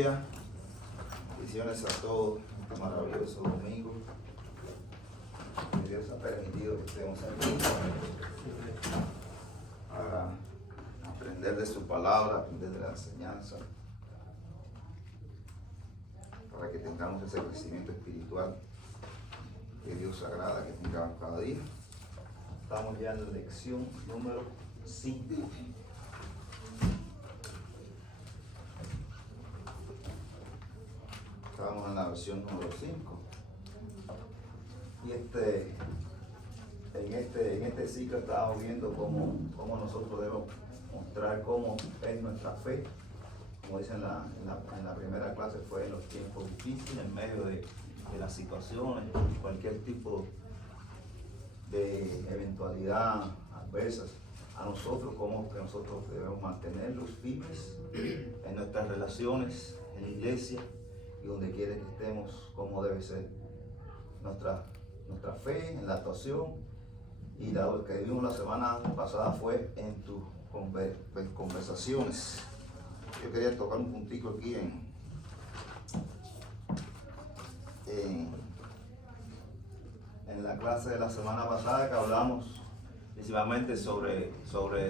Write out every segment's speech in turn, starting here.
días, bendiciones a todos, este maravilloso domingo. Que Dios ha permitido que estemos aquí para aprender de su palabra, aprender de la enseñanza, para que tengamos ese crecimiento espiritual que Dios agrada que tengamos cada día. Estamos ya en la lección número 5. Estamos en la versión número 5. Y en este ciclo estábamos viendo cómo nosotros debemos mostrar cómo es nuestra fe. Como dicen en la primera clase, fue en los tiempos difíciles, en medio de las situaciones, cualquier tipo de eventualidad adversas a nosotros, cómo que nosotros debemos mantenerlos firmes en nuestras relaciones, en la iglesia y donde quiera que estemos, cómo debe ser nuestra fe en la actuación. Y lo que vimos la semana pasada fue en tus conversaciones. Yo quería tocar un puntico aquí en la clase de la semana pasada, que hablamos principalmente sobre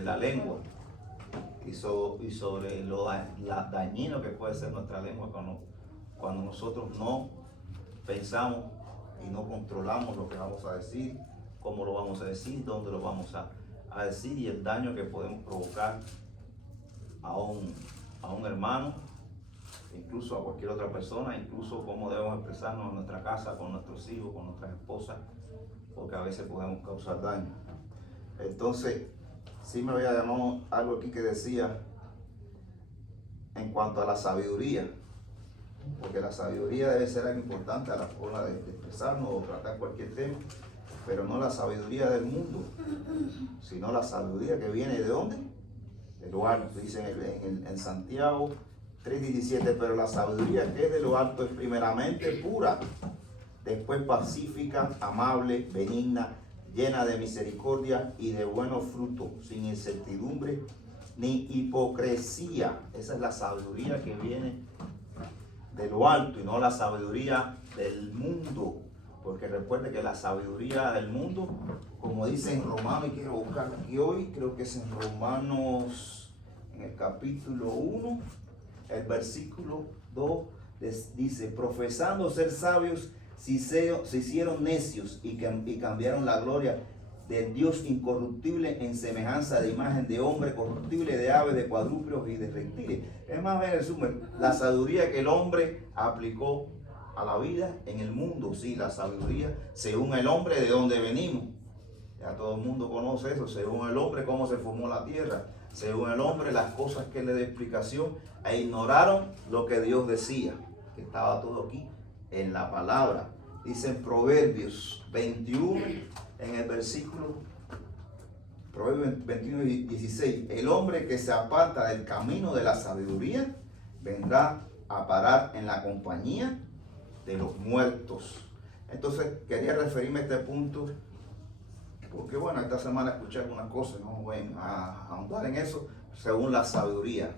la lengua y sobre lo dañino que puede ser nuestra lengua cuando nosotros no pensamos y no controlamos lo que vamos a decir, cómo lo vamos a decir, dónde lo vamos a decir, y el daño que podemos provocar a un hermano, incluso a cualquier otra persona, incluso cómo debemos expresarnos en nuestra casa, con nuestros hijos, con nuestras esposas, porque a veces podemos causar daño. Entonces, sí me había llamado algo aquí que decía en cuanto a la sabiduría, porque la sabiduría debe ser algo importante a la forma de expresarnos o tratar cualquier tema, pero no la sabiduría del mundo, sino la sabiduría que viene ¿de dónde? De lo alto. Dice en Santiago 3:17, pero la sabiduría que es de lo alto es primeramente pura, después pacífica, amable, benigna, llena de misericordia y de buenos frutos, sin incertidumbre ni hipocresía. Esa es la sabiduría que viene de lo alto y no la sabiduría del mundo, porque recuerde que la sabiduría del mundo, como dice en Romanos, y quiero buscar aquí hoy, creo que es en Romanos, en el capítulo 1, el versículo 2, dice: profesando ser sabios, se hicieron necios y cambiaron la gloria del Dios incorruptible en semejanza de imagen de hombre corruptible, de aves, de cuadrúpedos y de reptiles. Es más bien, en resumen, la sabiduría que el hombre aplicó a la vida en el mundo. Sí, la sabiduría según el hombre, de donde venimos. Ya todo el mundo conoce eso. Según el hombre, cómo se formó la tierra. Según el hombre, las cosas que le dio explicación, e ignoraron lo que Dios decía, que estaba todo aquí en la palabra. Dice en Proverbios 21, en el versículo, Proverbios 21:16, el hombre que se aparta del camino de la sabiduría vendrá a parar en la compañía de los muertos. Entonces quería referirme a este punto porque bueno, esta semana escuché algunas cosas, no voy a ahondar en eso, según la sabiduría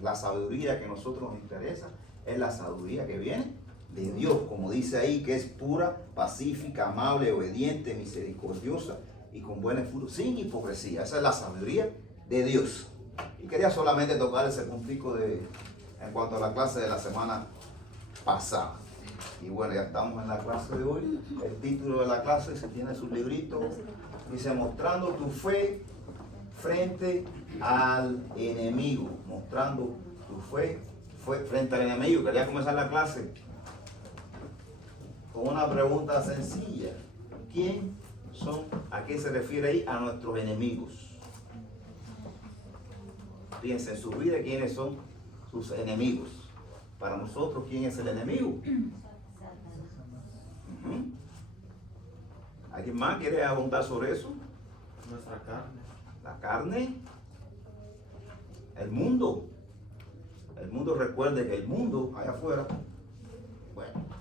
que a nosotros nos interesa es la sabiduría que viene de Dios, como dice ahí, que es pura, pacífica, amable, obediente, misericordiosa y con buenos frutos, sin hipocresía. Esa es la sabiduría de Dios. Y quería solamente tocar ese puntico en cuanto a la clase de la semana pasada. Y bueno, ya estamos en la clase de hoy. El título de la clase, si tiene su librito, dice: mostrando tu fe frente al enemigo. Mostrando tu fe frente al enemigo. Quería comenzar la clase con una pregunta sencilla. ¿Quién son? ¿A qué se refiere ahí? A nuestros enemigos. Piensen en su vida, ¿quiénes son sus enemigos? Para nosotros, ¿quién es el enemigo? ¿Alguien más quiere abundar sobre eso? Nuestra carne. La carne, el mundo. El mundo, recuerde que el mundo allá afuera, bueno,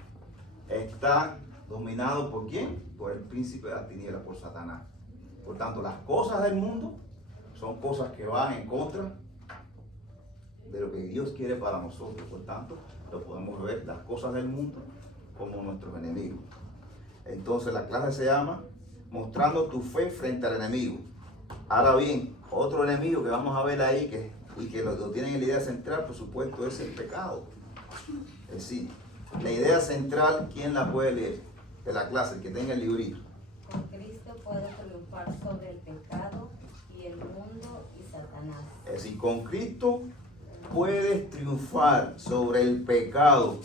está dominado ¿por quién? Por el príncipe de las tinieblas, por Satanás. Por tanto, las cosas del mundo son cosas que van en contra de lo que Dios quiere para nosotros. Por tanto, lo podemos ver las cosas del mundo como nuestros enemigos. Entonces la clase se llama Mostrando tu fe frente al enemigo. Ahora bien, otro enemigo que vamos a ver ahí y que lo tienen en la idea central, por supuesto, es el pecado. Es decir, la idea central, ¿quién la puede leer? De la clase, el que tenga el librito. Con Cristo puedo triunfar sobre el pecado y el mundo y Satanás. Es decir, con Cristo puedes triunfar sobre el pecado,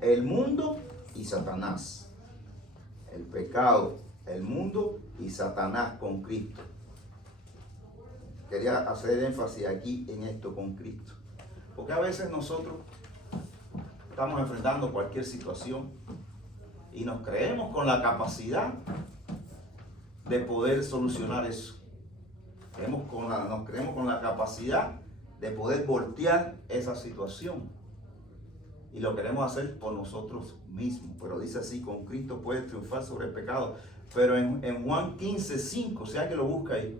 el mundo y Satanás. El pecado, el mundo y Satanás con Cristo. Quería hacer énfasis aquí en esto, con Cristo. Porque a veces nosotros estamos enfrentando cualquier situación y nos creemos con la capacidad de poder solucionar eso. Nos creemos con la capacidad de poder voltear esa situación. Y lo queremos hacer por nosotros mismos. Pero dice así, con Cristo puedes triunfar sobre el pecado. Pero en Juan 15:5, si alguien lo busca ahí.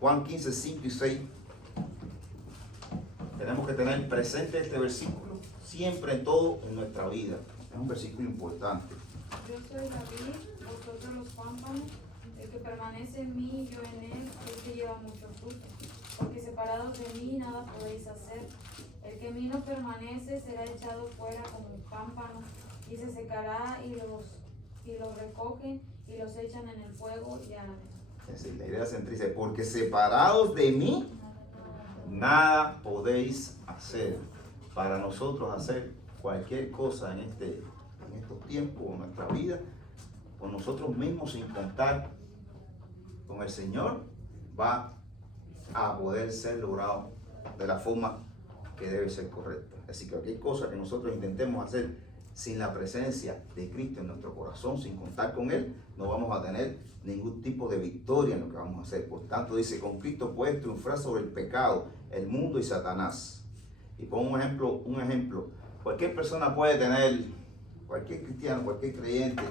Juan 15:5 y 6. Tenemos que tener presente este versículo siempre en todo en nuestra vida. Es un versículo importante. Yo soy la vid, vosotros los pámpanos. El que permanece en mí y yo en él, es que lleva mucho fruto. Porque separados de mí nada podéis hacer. El que en mí no permanece será echado fuera como un pámpano y se secará, y los recogen y los echan en el fuego y arden. Es decir, la idea central dice, porque separados de mí nada podéis hacer. Para nosotros hacer cualquier cosa en estos tiempos, en nuestra vida, por nosotros mismos, sin contar con el Señor, va a poder ser logrado de la forma que debe ser correcta. Así que cualquier cosa que nosotros intentemos hacer sin la presencia de Cristo en nuestro corazón, sin contar con Él, no vamos a tener ningún tipo de victoria en lo que vamos a hacer. Por tanto, dice, con Cristo puedes triunfar sobre el pecado, el mundo y Satanás. Y pongo un ejemplo. Cualquier persona puede tener, cualquier cristiano, cualquier creyente,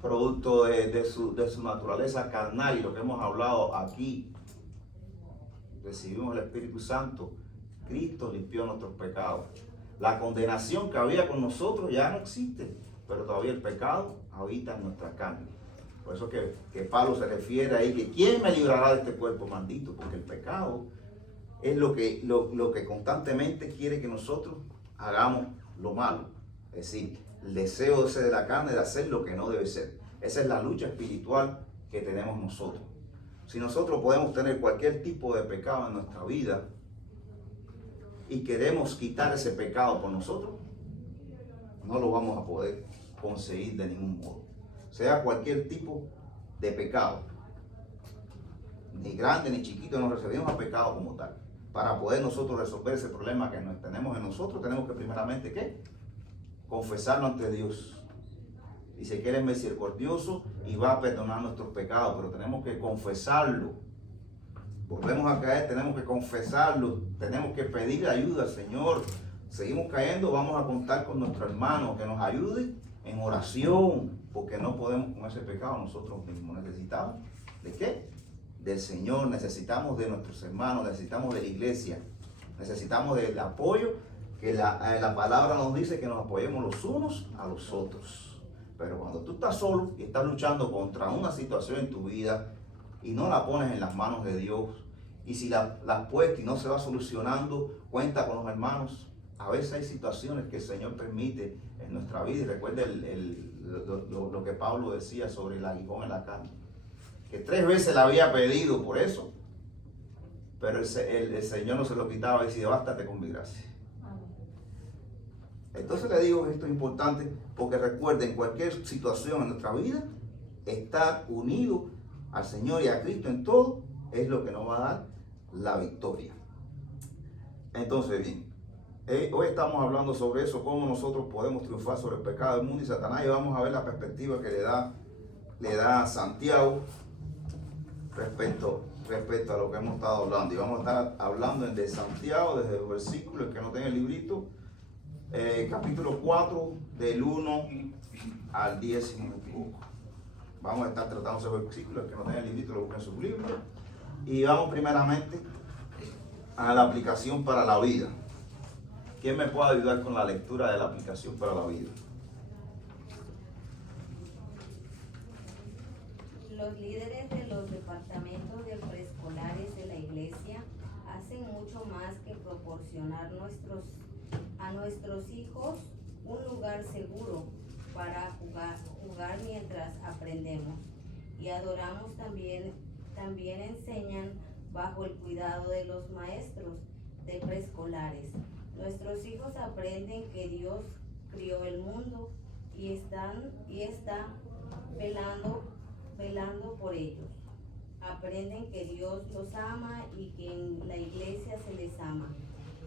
producto de su naturaleza carnal, y lo que hemos hablado aquí, recibimos el Espíritu Santo, Cristo limpió nuestros pecados. La condenación que había con nosotros ya no existe, pero todavía el pecado habita en nuestra carne. Por eso que Pablo se refiere ahí, que ¿quién me librará de este cuerpo maldito? Porque el pecado es lo que constantemente quiere que nosotros hagamos lo malo. Es decir, el deseo ese de la carne de hacer lo que no debe ser. Esa es la lucha espiritual que tenemos nosotros. Si nosotros podemos tener cualquier tipo de pecado en nuestra vida y queremos quitar ese pecado por nosotros, no lo vamos a poder conseguir de ningún modo. Sea cualquier tipo de pecado, ni grande ni chiquito, nos referimos a pecado como tal. Para poder nosotros resolver ese problema que tenemos en nosotros, tenemos que primeramente, ¿qué? Confesarlo ante Dios. Dice que Él es misericordioso y va a perdonar nuestros pecados, pero tenemos que confesarlo. Volvemos a caer, tenemos que confesarlo, tenemos que pedir ayuda al Señor. Seguimos cayendo, vamos a contar con nuestro hermano que nos ayude en oración, porque no podemos con ese pecado nosotros mismos. Necesitamos ¿de qué? Del Señor, necesitamos de nuestros hermanos, necesitamos de la iglesia, necesitamos del apoyo, que la palabra nos dice que nos apoyemos los unos a los otros. Pero cuando tú estás solo y estás luchando contra una situación en tu vida y no la pones en las manos de Dios, y si la puestas y no se va solucionando, cuenta con los hermanos. A veces hay situaciones que el Señor permite en nuestra vida, y recuerda lo que Pablo decía sobre el aguijón en la carne, que 3 veces le había pedido por eso, pero el Señor no se lo quitaba y decía, bástate con mi gracia. Entonces le digo que esto es importante porque recuerden, cualquier situación en nuestra vida, estar unido al Señor y a Cristo en todo es lo que nos va a dar la victoria. Entonces, bien, hoy estamos hablando sobre eso, cómo nosotros podemos triunfar sobre el pecado del mundo y Satanás, y vamos a ver la perspectiva que le da Santiago respecto a lo que hemos estado hablando. Y vamos a estar hablando de Santiago desde el versículo, el que no tenga el librito, capítulo 4, del 1 al 10, si no me equivoco. Vamos a estar tratando ese versículo, el que no tenga el librito lo busca en su Biblia. Y vamos primeramente a la aplicación para la vida. ¿Quién me puede ayudar con la lectura de la aplicación para la vida? Los líderes de los departamentos de preescolares de la iglesia hacen mucho más que proporcionar a nuestros hijos un lugar seguro para jugar mientras aprendemos y adoramos. También enseñan bajo el cuidado de los maestros de preescolares. Nuestros hijos aprenden que Dios crió el mundo y está velando por ellos. Aprenden que Dios los ama y que en la iglesia se les ama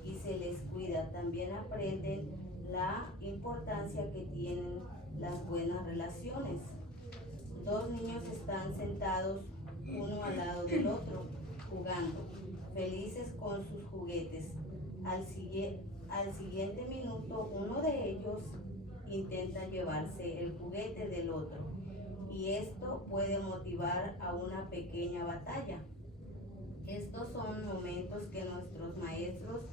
y se les cuida. También aprenden la importancia que tienen las buenas relaciones. Dos niños están sentados uno al lado del otro, jugando, felices con sus juguetes. Al siguiente minuto, uno de ellos intenta llevarse el juguete del otro, y esto puede motivar a una pequeña batalla. Estos son momentos que nuestros maestros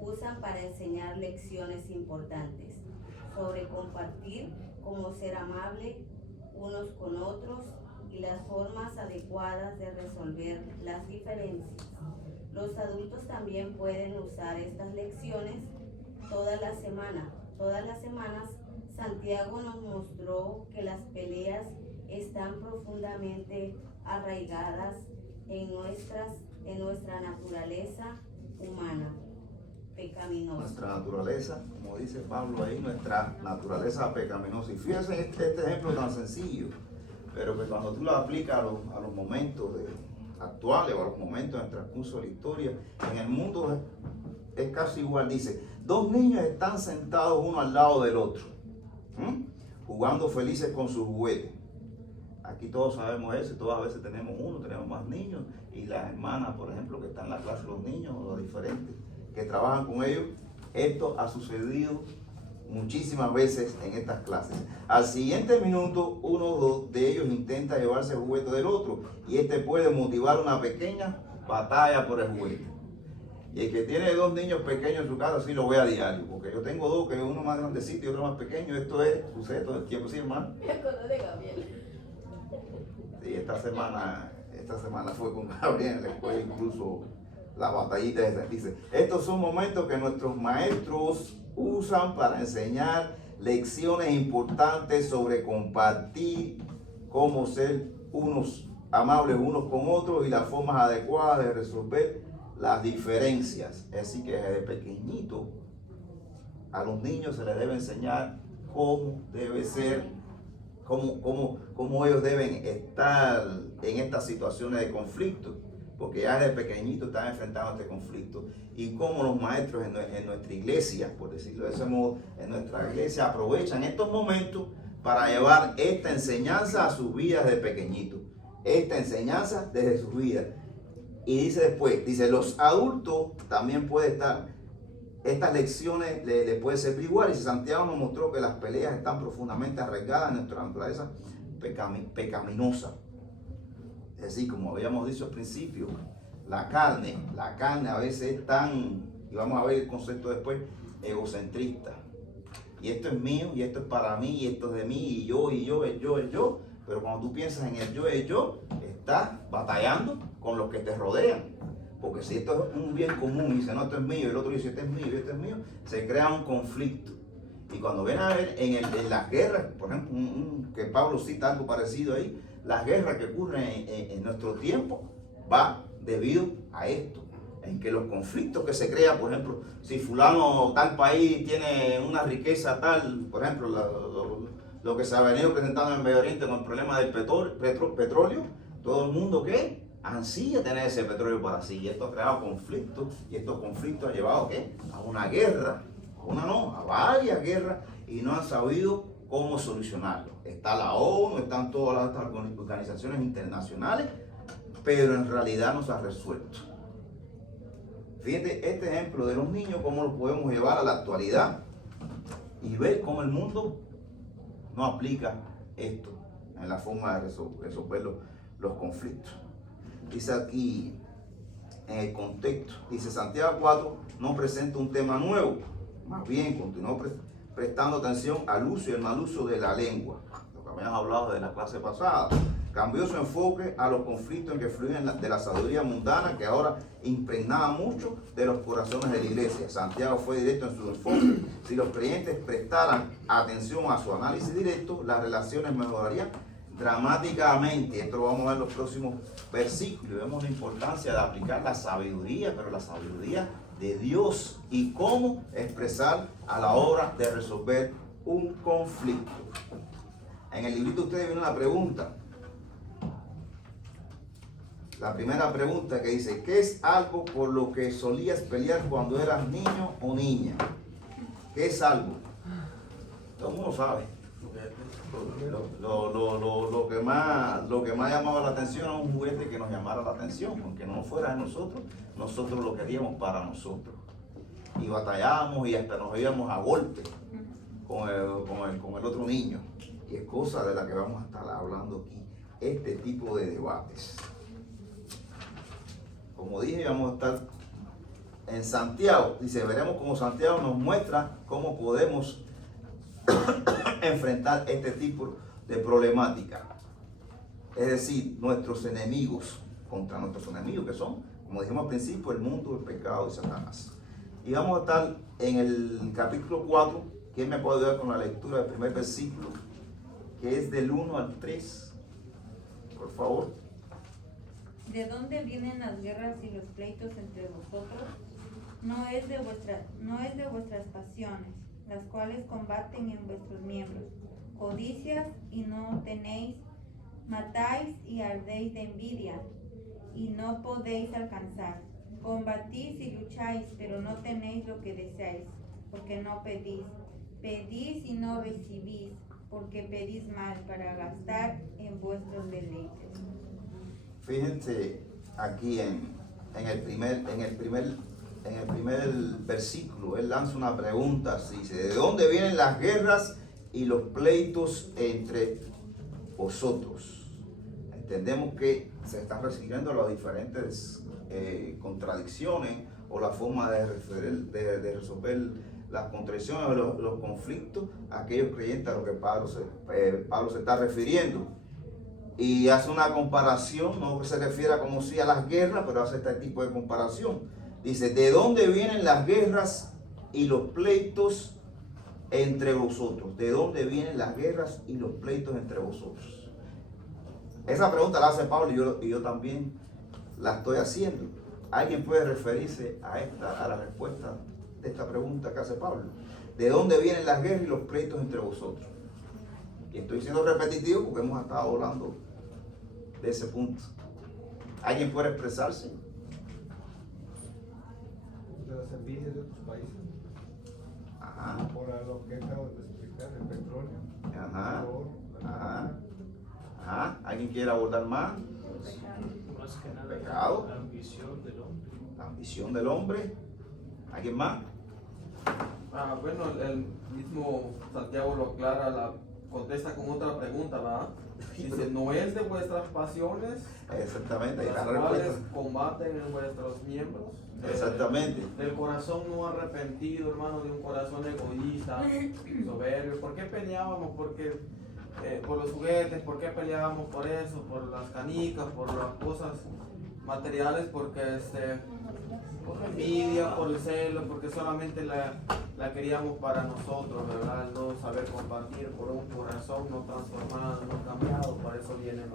usan para enseñar lecciones importantes sobre compartir, cómo ser amable unos con otros y las formas adecuadas de resolver las diferencias. Los adultos también pueden usar estas lecciones toda la semana. Todas las semanas, Santiago nos mostró que las peleas están profundamente arraigadas en nuestra naturaleza humana, pecaminosa. Nuestra naturaleza, como dice Pablo ahí, nuestra naturaleza pecaminosa. Y fíjense en este ejemplo tan sencillo, pero que cuando tú lo aplicas a los momentos actuales o a los momentos del transcurso de la historia, en el mundo es casi igual. Dice, dos niños están sentados uno al lado del otro, jugando felices con sus juguetes. Aquí todos sabemos eso, y todas a veces tenemos uno, tenemos más niños, y las hermanas, por ejemplo, que están en la clase de los niños, o los diferentes, que trabajan con ellos. Esto ha sucedido muchísimas veces en estas clases. Al siguiente minuto, uno de ellos intenta llevarse el juguete del otro, y este puede motivar una pequeña batalla por el juguete. Y el que tiene dos niños pequeños en su casa, sí lo ve a diario, porque yo tengo dos, que uno más grandecito y otro más pequeño. Esto sucede todo el tiempo, ¿sí, hermano? Me acuerdo de Gabriel. Sí, esta semana fue con Gabriel en la escuela, incluso la batallita esa. Dice, estos son momentos que nuestros maestros usan para enseñar lecciones importantes sobre compartir, cómo ser unos amables unos con otros y las formas adecuadas de resolver las diferencias. Así que desde pequeñito a los niños se les debe enseñar cómo debe ser, cómo ellos deben estar en estas situaciones de conflicto, porque ya desde pequeñito están enfrentando este conflicto, y cómo los maestros en nuestra iglesia, por decirlo de ese modo, en nuestra iglesia aprovechan estos momentos para llevar esta enseñanza a sus vidas desde pequeñito, esta enseñanza desde sus vidas. Y dice después, los adultos también pueden estar, estas lecciones les puede servir igual. Y Santiago nos mostró que las peleas están profundamente arraigadas en nuestra naturaleza pecaminosa. Es decir, como habíamos dicho al principio, la carne a veces es tan, y vamos a ver el concepto después, egocentrista. Y esto es mío, y esto es para mí, y esto es de mí, y yo, el yo. Pero cuando tú piensas en el yo, estás batallando con los que te rodean. Porque si esto es un bien común y dice, no, esto es mío, y el otro dice, este es mío, y este es mío, se crea un conflicto. Y cuando ven a ver en las guerras, por ejemplo, que Pablo cita algo parecido ahí, las guerras que ocurren en nuestro tiempo, va debido a esto, en que los conflictos que se crean, por ejemplo, si fulano tal país tiene una riqueza tal, por ejemplo, lo que se ha venido presentando en el Medio Oriente con el problema del petróleo, todo el mundo que ansía tener ese petróleo para sí, y esto ha creado conflictos, y estos conflictos han llevado a una guerra, a varias guerras, y no han sabido cómo solucionarlo. Está la ONU, están todas las organizaciones internacionales, pero en realidad no se ha resuelto. Fíjate este ejemplo de los niños, cómo lo podemos llevar a la actualidad y ver cómo el mundo no aplica esto en la forma de resolver los conflictos. dice aquí en el contexto, dice Santiago 4 no presenta un tema nuevo, más bien continuó prestando atención al uso y el mal uso de la lengua, lo que habíamos hablado de la clase pasada. Cambió su enfoque a los conflictos en que fluyen de la sabiduría mundana que ahora impregnaba mucho de los corazones de la iglesia. Santiago fue directo en su enfoque. Si los creyentes prestaran atención a su análisis directo, las relaciones mejorarían dramáticamente. Esto lo vamos a ver en los próximos versículos. Vemos la importancia de aplicar la sabiduría, pero la sabiduría de Dios y cómo expresar a la hora de resolver un conflicto. En el librito ustedes ven una pregunta. La primera pregunta que dice, ¿qué es algo por lo que solías pelear cuando eras niño o niña? ¿Qué es algo? Todo el mundo sabe. Lo que más llamaba la atención era un juguete que nos llamara la atención, aunque no fuera de nosotros, nosotros lo queríamos para nosotros. Y batallábamos y hasta nos íbamos a golpe con el otro niño. Y es cosa de la que vamos a estar hablando aquí, este tipo de debates. Como dije, vamos a estar en Santiago. Dice, veremos cómo Santiago nos muestra cómo podemos enfrentar este tipo de problemática. Es decir, nuestros enemigos, contra nuestros enemigos que son, como dijimos al principio, el mundo, el pecado y Satanás. Y vamos a estar en el capítulo 4. ¿Quién me puede ayudar con la lectura del primer versículo? Que es del 1 al 3. Por favor. ¿De dónde vienen las guerras y los pleitos entre vosotros? No es de vuestras pasiones, las cuales combaten en vuestros miembros. Codicias y no tenéis, matáis y ardéis de envidia, y no podéis alcanzar. Combatís y lucháis, pero no tenéis lo que deseáis, porque no pedís. Pedís y no recibís, porque pedís mal para gastar en vuestros deleites. Fíjense aquí en el primer versículo, él lanza una pregunta así, dice, ¿de dónde vienen las guerras y los pleitos entre vosotros? Entendemos que se están refiriendo a las diferentes contradicciones o la forma de resolver las contradicciones o los conflictos a aquellos creyentes a los que Pablo se está refiriendo. Y hace una comparación, no se refiere como si a las guerras, pero hace este tipo de comparación. Dice, ¿de dónde vienen las guerras y los pleitos entre vosotros? ¿De dónde vienen las guerras y los pleitos entre vosotros? Esa pregunta la hace Pablo y yo también la estoy haciendo. ¿Alguien puede referirse a la respuesta de esta pregunta que hace Pablo? ¿De dónde vienen las guerras y los pleitos entre vosotros? Y estoy siendo repetitivo porque hemos estado hablando de ese punto. ¿Alguien puede expresarse? De las envidias de otros países. Ajá. Por lo que acabo de explicar, el petróleo. Ajá. El oro, la Ajá. Ajá. ¿Alguien quiere abordar más? Más que nada, Pecado. la ambición del hombre. La ambición del hombre. ¿Alguien más? Bueno, el mismo Santiago lo aclara, contesta con otra pregunta, ¿verdad? Dice, ¿no es de vuestras pasiones Exactamente. Ahí las está la cuales respuesta. combaten en vuestros miembros? Exactamente. Del corazón no arrepentido, hermano, de un corazón egoísta, soberbio. ¿Por qué peleábamos? Porque por los juguetes. ¿Por qué peleábamos por eso? Por las canicas, por las cosas materiales, porque por la envidia, por el celo, porque solamente la queríamos para nosotros, ¿verdad? No saber compartir por un corazón no transformado, no cambiado. Por eso vienen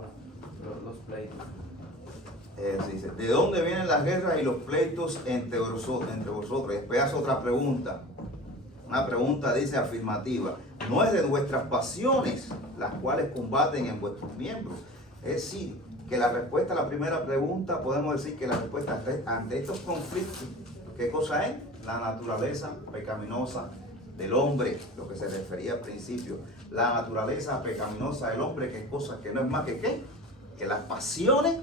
los pleitos. Dice, ¿de dónde vienen las guerras y los pleitos entre vosotros? Y después hace otra pregunta. Una pregunta, dice, afirmativa. No es de vuestras pasiones las cuales combaten en vuestros miembros. Es decir, que la respuesta a la primera pregunta, podemos decir que la respuesta ante estos conflictos, ¿qué cosa es? La naturaleza pecaminosa del hombre, lo que se refería al principio. La naturaleza pecaminosa del hombre, que es cosa que no es más que ¿qué? Que las pasiones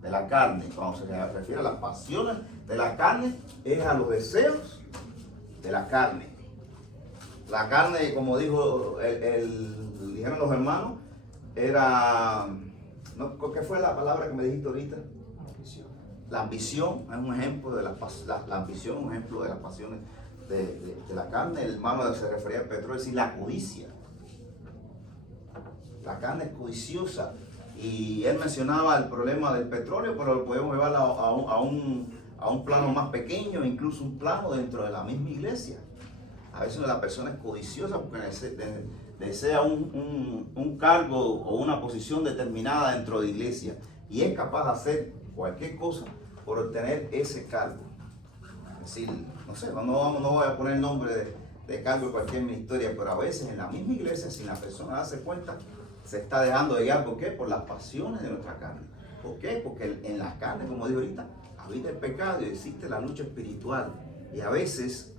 de la carne. Cuando se refiere a las pasiones de la carne, es a los deseos de la carne. La carne, como dijeron los hermanos, era, ¿no? ¿Qué fue la palabra que me dijiste ahorita? La ambición es un ejemplo de la ambición, un ejemplo de las pasiones de la carne. El hermano se refería al petróleo, es decir, la codicia. La carne es codiciosa. Y él mencionaba el problema del petróleo, pero lo podemos llevar a un plano más pequeño, incluso un plano dentro de la misma iglesia. A veces la persona es codiciosa porque desea un cargo o una posición determinada dentro de la iglesia y es capaz de hacer cualquier cosa por obtener ese cargo. Es decir, no sé, no voy a poner el nombre de cargo de cualquier ministerio, pero a veces en la misma iglesia, sin la persona darse cuenta, se está dejando de guiar. ¿Por qué? Por las pasiones de nuestra carne. ¿Por qué? Porque en la carne, como digo ahorita, habita el pecado y existe la lucha espiritual. Y a veces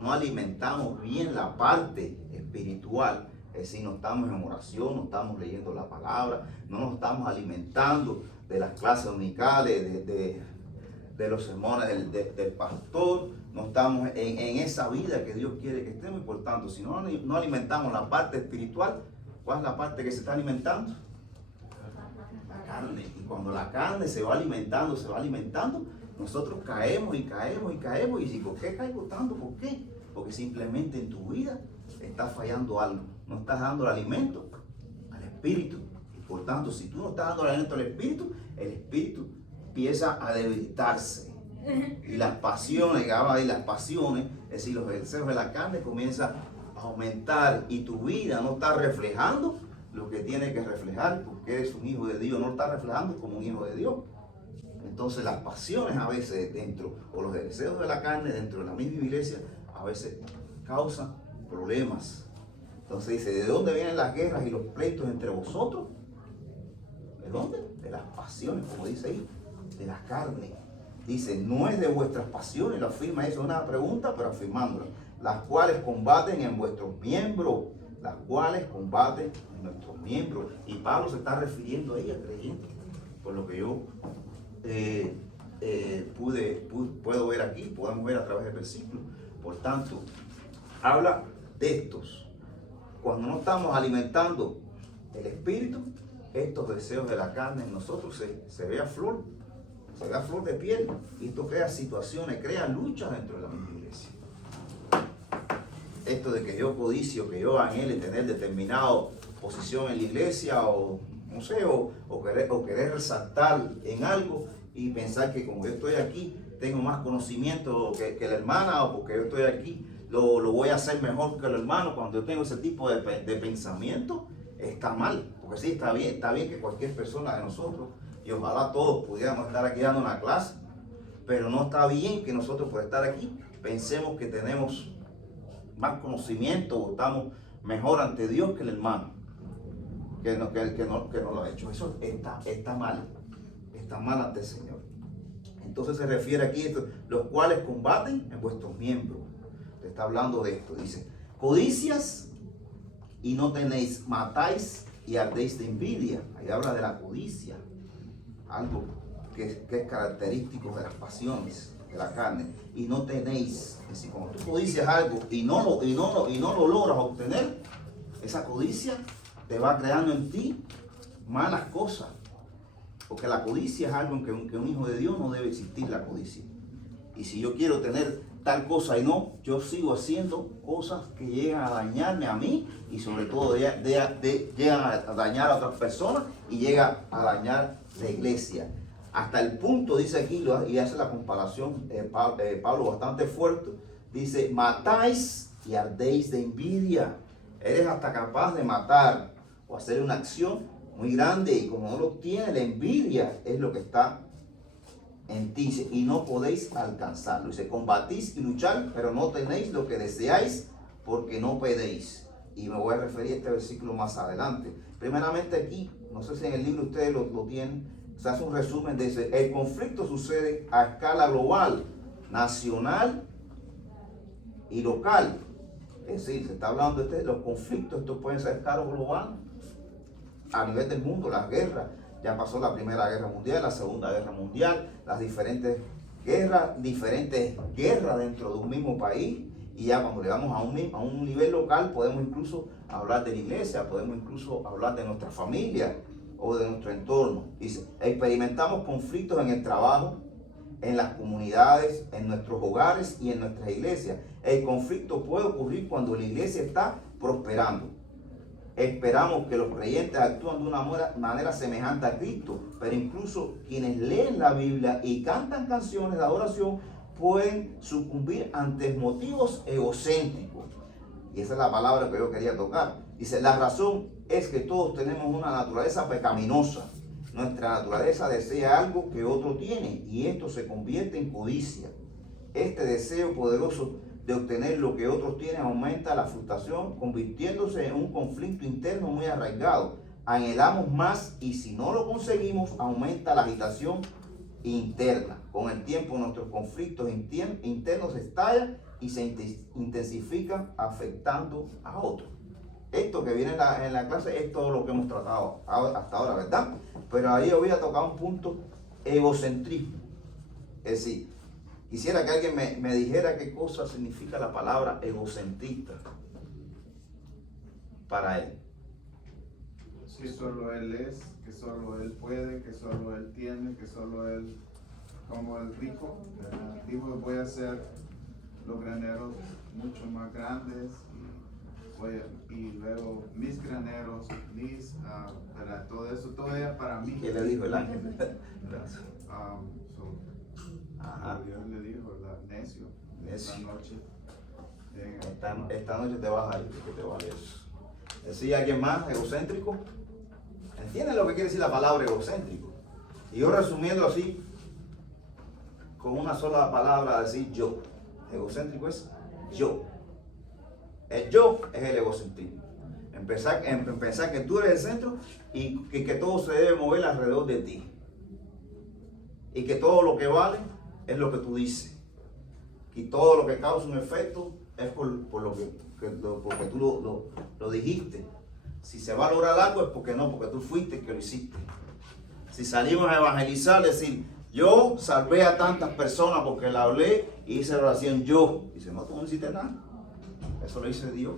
no alimentamos bien la parte espiritual. Es decir, no estamos en oración, no estamos leyendo la palabra, no nos estamos alimentando de las clases dominicales, de los sermones del pastor, no estamos en esa vida que Dios quiere que estemos. Y por tanto, si no alimentamos la parte espiritual, ¿cuál es la parte que se está alimentando? La carne. Y cuando la carne se va alimentando, nosotros caemos. ¿Y por qué caigo tanto? ¿Por qué? Porque simplemente en tu vida está fallando algo. No estás dando el alimento al espíritu. Y por tanto, si tú no estás dando el alimento al espíritu, el espíritu empieza a debilitarse. Y las pasiones, es decir, los deseos de la carne comienzan a aumentar. Y tu vida no está reflejando lo que tiene que reflejar, porque eres un hijo de Dios. No está reflejando como un hijo de Dios. Entonces las pasiones a veces dentro, o los deseos de la carne dentro de la misma iglesia, a veces causan problemas. Entonces dice, ¿de dónde vienen las guerras y los pleitos entre vosotros? ¿De dónde? De las pasiones, como dice ahí, de la carne. Dice, no es de vuestras pasiones, lo afirma eso, es una pregunta, pero afirmándola, las cuales combaten en vuestros miembros, Y Pablo se está refiriendo a ella, creyente, por lo que yo puedo ver aquí, podemos ver a través del versículo. Por tanto, habla de estos. Cuando no estamos alimentando el espíritu, estos deseos de la carne en nosotros se ve a flor de piel, y esto crea situaciones, crea luchas dentro de la misma iglesia. Esto de que yo codicio, que yo anhele tener determinada posición en la iglesia, o no sé, o querer resaltar en algo y pensar que como yo estoy aquí tengo más conocimiento que la hermana, o porque yo estoy aquí lo voy a hacer mejor que el hermano. Cuando yo tengo ese tipo de pensamiento, está mal. Porque sí, está bien que cualquier persona de nosotros, y ojalá todos pudiéramos estar aquí dando una clase, pero no está bien que nosotros por estar aquí pensemos que tenemos más conocimiento o estamos mejor ante Dios que el hermano que no lo ha hecho. Eso está mal ante el Señor. Entonces se refiere aquí a esto, los cuales combaten en vuestros miembros. Te está hablando de esto, dice, codicias y no tenéis, matáis y ardéis de envidia. Ahí habla de la codicia, algo que es característico de las pasiones de la carne, y no tenéis. Es decir, cuando tú codicias algo y no lo logras obtener, esa codicia te va creando en ti malas cosas, porque la codicia es algo en que un hijo de Dios no debe existir, la codicia. Y si yo quiero tener tal cosa y no, yo sigo haciendo cosas que llegan a dañarme a mí, y sobre todo llegan a dañar a otras personas y llegan a dañar la iglesia. Hasta el punto, dice aquí, y hace la comparación Pablo bastante fuerte, dice, matáis y ardéis de envidia. Eres hasta capaz de matar o hacer una acción muy grande, y como no lo tiene, la envidia es lo que está en ti, y no podéis alcanzarlo. Dice, combatís y luchar, pero no tenéis lo que deseáis, porque no pedéis. Y me voy a referir a este versículo más adelante. Primeramente aquí, no sé si en el libro ustedes lo tienen, se hace un resumen, dice, el conflicto sucede a escala global, nacional y local. Es decir, se está hablando de los conflictos, estos pueden ser a escala global, a nivel del mundo, las guerras. Ya pasó la Primera Guerra Mundial, la Segunda Guerra Mundial, las diferentes guerras dentro de un mismo país. Y ya cuando llegamos a un nivel local, podemos incluso hablar de la iglesia, podemos incluso hablar de nuestra familia, o de nuestro entorno. Dice, experimentamos conflictos en el trabajo, en las comunidades, en nuestros hogares y en nuestras iglesias. El conflicto puede ocurrir cuando la iglesia está prosperando. Esperamos que los creyentes actúen de una manera semejante a Cristo, pero incluso quienes leen la Biblia y cantan canciones de adoración pueden sucumbir ante motivos egocéntricos. Y esa es la palabra que yo quería tocar. Dice, la razón es que todos tenemos una naturaleza pecaminosa. Nuestra naturaleza desea algo que otro tiene y esto se convierte en codicia. Este deseo poderoso de obtener lo que otros tienen aumenta la frustración, convirtiéndose en un conflicto interno muy arraigado. Anhelamos más y si no lo conseguimos, aumenta la agitación interna. Con el tiempo nuestros conflictos internos estallan y se intensifican afectando a otros. Esto que viene en la clase es todo lo que hemos tratado hasta ahora, ¿verdad? Pero ahí yo voy a tocar un punto, egocentrismo. Es decir, quisiera que alguien me dijera qué cosa significa la palabra egocentrista para él. Que solo él es, que solo él puede, que solo él tiene, que solo él, como el rico, dijo, voy a hacer los graneros mucho más grandes y luego mis graneros, ¿verdad? Todo eso, todo era para mí. ¿Qué le dijo el ángel? Gracias. Ajá. Dios le dijo, necio, esta noche. Esta noche te vas a ir, que te vale eso. ¿Decía alguien más egocéntrico? ¿Entienden lo que quiere decir la palabra egocéntrico? Y yo resumiendo así, con una sola palabra, decir yo. Egocéntrico es yo. El yo es el egocentrismo. Pensar que tú eres el centro y que todo se debe mover alrededor de ti. Y que todo lo que vale es lo que tú dices. Y todo lo que causa un efecto es por lo porque tú lo dijiste. Si se va a lograr algo es porque tú fuiste el que lo hiciste. Si salimos a evangelizar, decir, yo salvé a tantas personas porque la hablé y hice la oración yo. Dice, no, tú no hiciste nada. Eso lo dice Dios.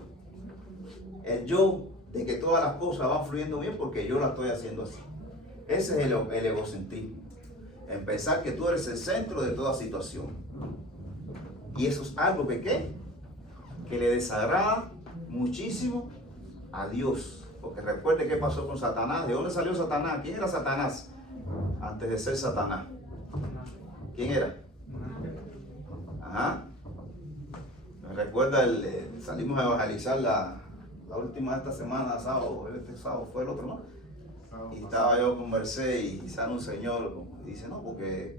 El yo de que todas las cosas van fluyendo bien porque yo las estoy haciendo así. Ese es el egocentrismo. En pensar que tú eres el centro de toda situación. Y eso es algo que le desagrada muchísimo a Dios. Porque recuerde qué pasó con Satanás. ¿De dónde salió Satanás? ¿Quién era Satanás? Antes de ser Satanás. ¿Quién era? Ajá. Me recuerda, salimos a evangelizar la última de esta semana, sábado, este sábado fue el otro, ¿no? Y estaba yo con Mercedes y sale un señor y dice, no, porque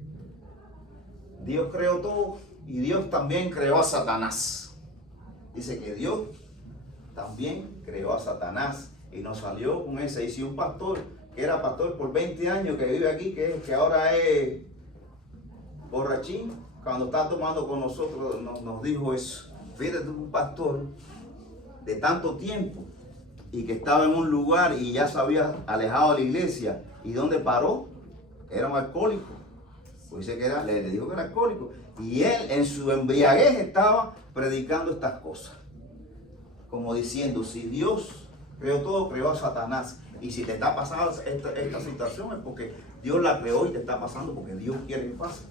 Dios creó todo y Dios también creó a Satanás. Dice que Dios también creó a Satanás y nos salió con ese. Y si un pastor que era pastor por 20 años que vive aquí, que ahora es borrachín, cuando está tomando con nosotros nos dijo eso. Fíjate, un pastor de tanto tiempo y que estaba en un lugar y ya se había alejado de la iglesia. ¿Y dónde paró? Era un alcohólico. Pues dice que le dijo que era alcohólico. Y él en su embriaguez estaba predicando estas cosas. Como diciendo, si Dios creó todo, creó a Satanás. Y si te está pasando esta situación es porque Dios la creó y te está pasando porque Dios quiere que pase.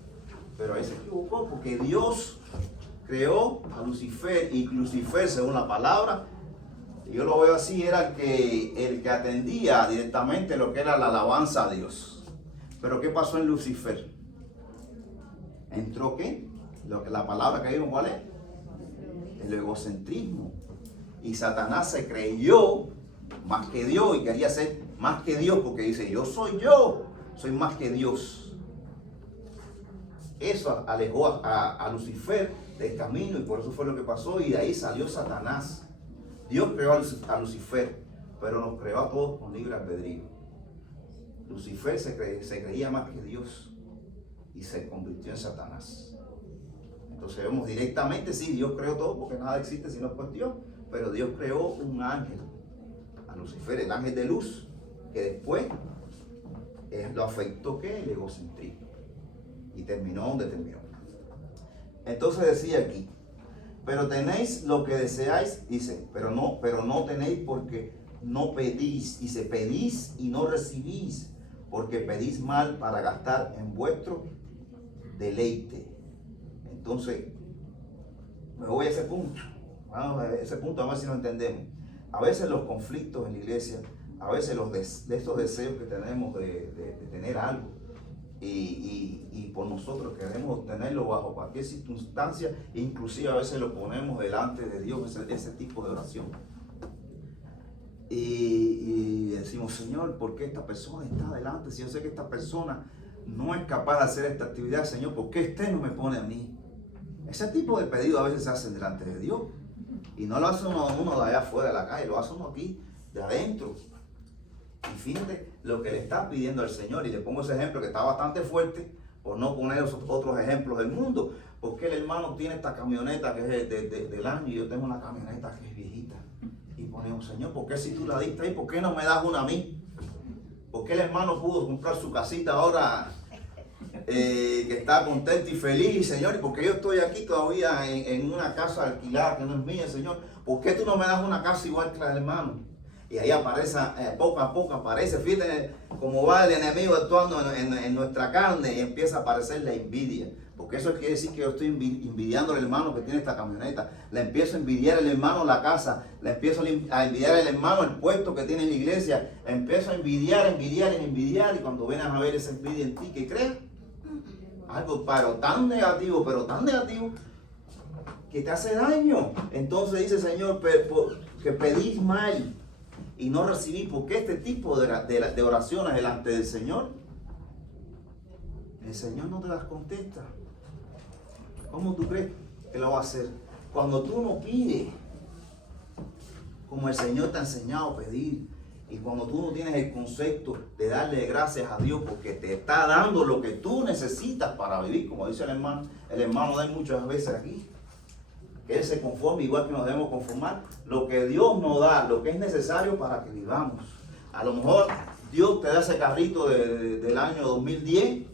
Pero ahí se equivocó porque Dios creó a Lucifer y Lucifer, según la palabra, yo lo veo así, era el que atendía directamente lo que era la alabanza a Dios. Pero ¿qué pasó en Lucifer? ¿Entró qué? La palabra que vimos, ¿cuál es? El egocentrismo. Y Satanás se creyó más que Dios y quería ser más que Dios porque dice, yo, soy más que Dios. Eso alejó a Lucifer del camino y por eso fue lo que pasó y de ahí salió Satanás. Dios creó a Lucifer, pero nos creó a todos con libre albedrío. Lucifer se creía más que Dios y se convirtió en Satanás. Entonces vemos directamente, sí, Dios creó todo porque nada existe si no es por Dios, pero Dios creó un ángel, a Lucifer, el ángel de luz, que después lo afectó ¿qué? El egocentrismo. Y terminó donde terminó. Entonces decía aquí, pero tenéis lo que deseáis, dice, pero no tenéis porque no pedís, dice, pedís y no recibís, porque pedís mal para gastar en vuestro deleite. Entonces, me voy a ese punto. Vamos a ese punto, a ver si lo entendemos. A veces los conflictos en la iglesia, a veces de estos deseos que tenemos de tener algo, y por nosotros queremos obtenerlo bajo cualquier circunstancia, inclusive a veces lo ponemos delante de Dios, ese tipo de oración. Y decimos, Señor, ¿por qué esta persona está delante? Si yo sé que esta persona no es capaz de hacer esta actividad, Señor, ¿por qué usted no me pone a mí? Ese tipo de pedidos a veces se hacen delante de Dios. Y no lo hace uno de allá afuera de la calle, lo hace uno aquí, de adentro. Y fíjate lo que le está pidiendo al Señor. Y le pongo ese ejemplo que está bastante fuerte, por no poner esos otros ejemplos del mundo. Porque el hermano tiene esta camioneta que es del año y yo tengo una camioneta que es viejita. Y ponemos, Señor, ¿por qué si tú la diste ahí? ¿Por qué no me das una a mí? ¿Por qué el hermano pudo comprar su casita ahora que está contento y feliz, Señor? ¿Y por qué yo estoy aquí todavía en una casa alquilada que no es mía, Señor? ¿Por qué tú no me das una casa igual que la del hermano? Y ahí aparece, poco a poco aparece, fíjate cómo va el enemigo actuando en nuestra carne y empieza a aparecer la envidia. Porque eso quiere decir que yo estoy envidiando al hermano que tiene esta camioneta. Le empiezo a envidiar al hermano la casa. Le empiezo a envidiar al hermano el puesto que tiene en la iglesia. Empiezo a envidiar. Y cuando vienes a ver esa envidia en ti, ¿qué crees? Algo tan negativo, que te hace daño. Entonces dice, Señor, que pedís mal y no recibís. Porque este tipo de oraciones delante del Señor, el Señor no te las contesta. ¿Cómo tú crees que lo va a hacer? Cuando tú no pides como el Señor te ha enseñado a pedir, y cuando tú no tienes el concepto de darle gracias a Dios porque te está dando lo que tú necesitas para vivir, como dice el hermano de él muchas veces aquí, que Él se conforme igual que nos debemos conformar, lo que Dios nos da, lo que es necesario para que vivamos. A lo mejor Dios te da ese carrito del año 2010,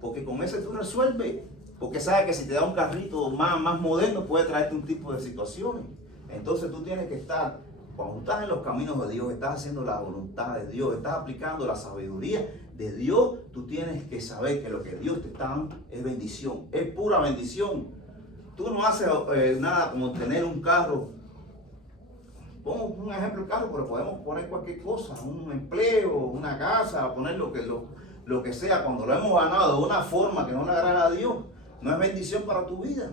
porque con ese tú resuelves. Porque sabes que si te da un carrito más moderno puede traerte un tipo de situaciones. Entonces tú tienes que estar, cuando estás en los caminos de Dios, estás haciendo la voluntad de Dios, estás aplicando la sabiduría de Dios, tú tienes que saber que lo que Dios te está dando es bendición, es pura bendición. Tú no haces nada como tener un carro. Pongo un ejemplo de carro, pero podemos poner cualquier cosa, un empleo, una casa, poner lo que sea, cuando lo hemos ganado de una forma que no le agrada a Dios. No es bendición para tu vida.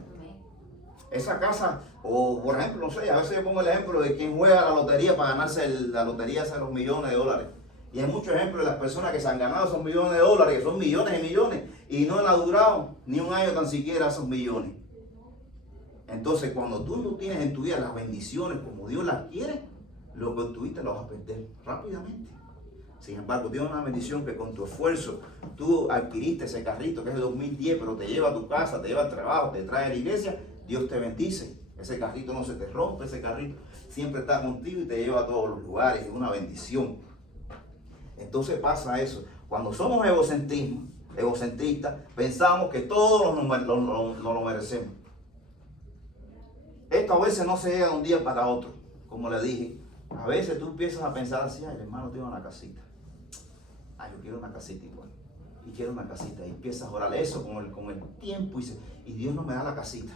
Esa casa, o por ejemplo, no sé, a veces yo pongo el ejemplo de quien juega la lotería para ganarse la lotería de los millones de dólares. Y hay muchos ejemplos de las personas que se han ganado esos millones de dólares, que son millones y millones, y no le ha durado ni un año tan siquiera esos millones. Entonces, cuando tú no tienes en tu vida las bendiciones como Dios las quiere, lo que obtuviste lo vas a perder rápidamente. Sin embargo, tienes una bendición que con tu esfuerzo tú adquiriste ese carrito que es de 2010, pero te lleva a tu casa, te lleva al trabajo, te trae a la iglesia, Dios te bendice. Ese carrito no se te rompe, ese carrito siempre está contigo y te lleva a todos los lugares, es una bendición. Entonces pasa eso. Cuando somos egocentristas, pensamos que todos lo merecemos. Esto a veces no se llega de un día para otro, como le dije. A veces tú empiezas a pensar así, ay, el hermano tiene una casita. Ay, yo quiero una casita igual. Y quiero una casita. Y empiezas a orar eso con el tiempo y Dios no me da la casita.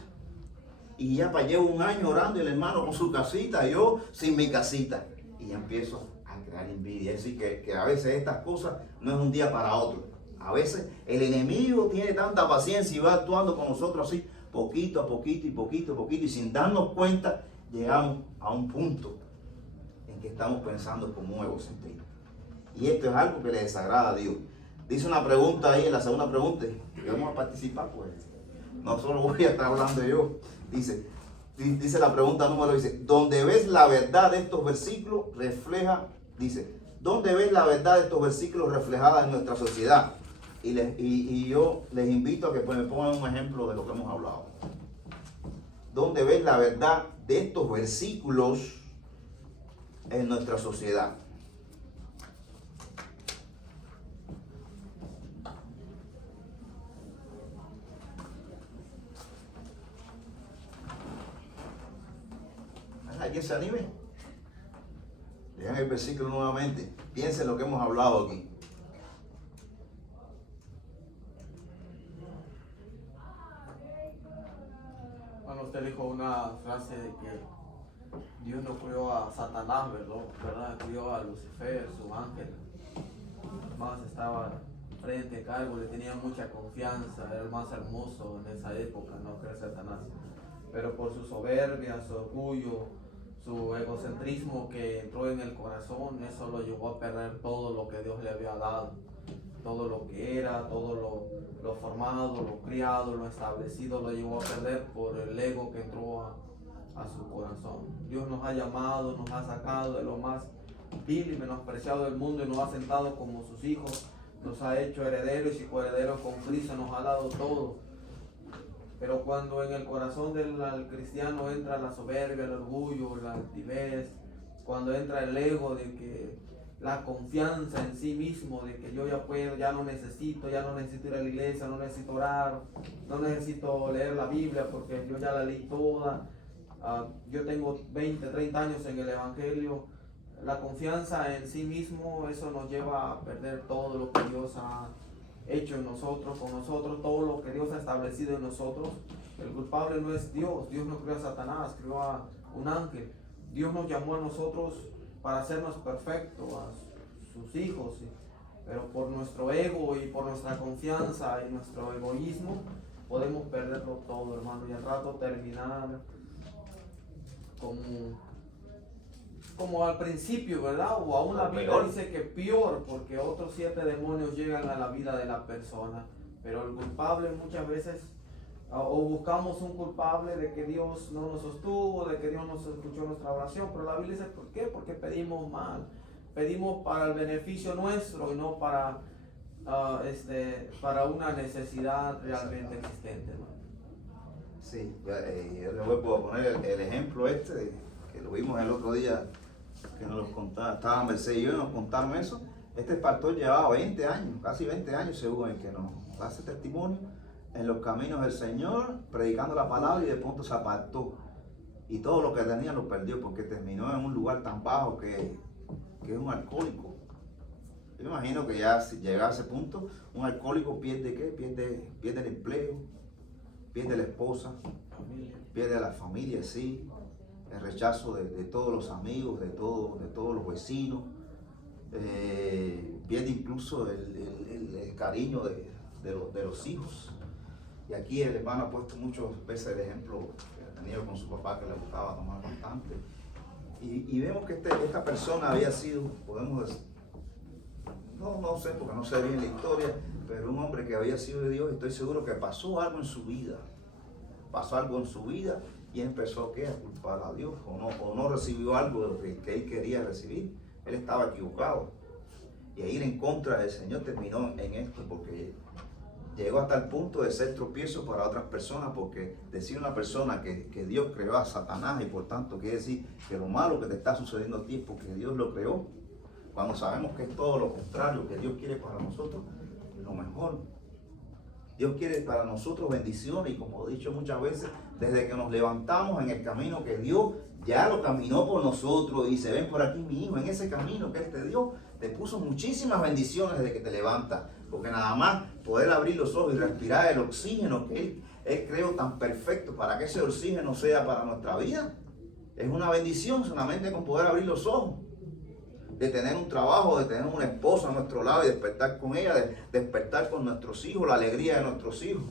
Y ya llevo un año orando y el hermano con su casita, yo sin mi casita. Y ya empiezo a crear envidia. Es decir, que a veces estas cosas no es un día para otro. A veces el enemigo tiene tanta paciencia y va actuando con nosotros así, poquito a poquito y poquito a poquito. Y sin darnos cuenta, llegamos a un punto en que estamos pensando como un egocentrismo. Y esto es algo que le desagrada a Dios. Dice una pregunta ahí en la segunda pregunta, y vamos a participar, pues. No solo voy a estar hablando yo. Dice la pregunta número, dice, ¿dónde ves la verdad de estos versículos refleja? Dice, ¿dónde ves la verdad de estos versículos reflejada en nuestra sociedad? Y yo les invito a que me pongan un ejemplo de lo que hemos hablado. ¿Dónde ves la verdad de estos versículos en nuestra sociedad? ¿Alguien se anime? Vean el versículo nuevamente. Piensen lo que hemos hablado aquí. Bueno, usted dijo una frase de que Dios no crió a Satanás, ¿verdad? Crió a Lucifer, su ángel. Más estaba frente a cargo, le tenía mucha confianza, era el más hermoso en esa época, no que era Satanás. Pero por su soberbia, su orgullo, su egocentrismo que entró en el corazón, eso lo llevó a perder todo lo que Dios le había dado. Todo lo que era, todo lo formado, lo criado, lo establecido, lo llevó a perder por el ego que entró a su corazón. Dios nos ha llamado, nos ha sacado de lo más vil y menospreciado del mundo y nos ha sentado como sus hijos, nos ha hecho herederos y coherederos con Cristo, nos ha dado todo. Pero cuando en el corazón del cristiano entra la soberbia, el orgullo, la altivez, cuando entra el ego de que la confianza en sí mismo, de que yo ya puedo, ya no necesito ir a la iglesia, no necesito orar, no necesito leer la Biblia porque yo ya la leí toda, yo tengo 20, 30 años en el Evangelio. La confianza en sí mismo, eso nos lleva a perder todo lo que Dios ha hecho en nosotros, con nosotros, todo lo que Dios ha establecido en nosotros. El culpable no es Dios, Dios no creó a Satanás, creó a un ángel. Dios nos llamó a nosotros para hacernos perfectos, a sus hijos, pero por nuestro ego y por nuestra confianza y nuestro egoísmo podemos perderlo todo, hermano, y al rato terminar como al principio, ¿verdad? O aún la Biblia dice que peor, porque otros 7 demonios llegan a la vida de la persona, pero el culpable muchas veces, o buscamos un culpable de que Dios no nos sostuvo, de que Dios no escuchó nuestra oración, pero la Biblia dice, ¿por qué? Porque pedimos mal, pedimos para el beneficio nuestro y no para una necesidad realmente existente, ¿no? Sí, yo le vuelvo a poner el ejemplo que lo vimos el otro día, que nos lo contaba, estaba Mercedes y yo y nos contaron eso. Este pastor llevaba 20 años, casi 20 años según el que nos hace testimonio, en los caminos del Señor, predicando la palabra, y de pronto se apartó. Y todo lo que tenía lo perdió porque terminó en un lugar tan bajo que es un alcohólico. Yo me imagino que ya si llega a ese punto, un alcohólico pierde ¿qué? Pierde el empleo, pierde la esposa, pierde la familia, sí, el rechazo de todos los amigos, de todos los vecinos, pierde incluso el cariño de los hijos. Y aquí el hermano ha puesto muchas veces el ejemplo que ha tenido con su papá, que le gustaba tomar bastante. Y vemos que esta persona había sido, podemos decir, no sé porque no sé bien la historia, pero un hombre que había sido de Dios, estoy seguro que pasó algo en su vida. Y empezó a culpar a Dios, o no recibió algo de lo que él quería recibir. Él estaba equivocado. Y a ir en contra del Señor terminó en esto, porque llegó hasta el punto de ser tropiezo para otras personas, porque decir una persona que Dios creó a Satanás y por tanto quiere decir que lo malo que te está sucediendo a ti es porque Dios lo creó, cuando sabemos que es todo lo contrario, que Dios quiere para nosotros lo mejor. Dios quiere para nosotros bendiciones, y como he dicho muchas veces, desde que nos levantamos en el camino que Dios ya lo caminó por nosotros, y se ven por aquí, mi hijo, en ese camino que Él te dio, te puso muchísimas bendiciones desde que te levantas, porque nada más poder abrir los ojos y respirar el oxígeno que Él creó tan perfecto para que ese oxígeno sea para nuestra vida, es una bendición solamente con poder abrir los ojos. De tener un trabajo, de tener una esposa a nuestro lado y despertar con ella, de despertar con nuestros hijos, la alegría de nuestros hijos.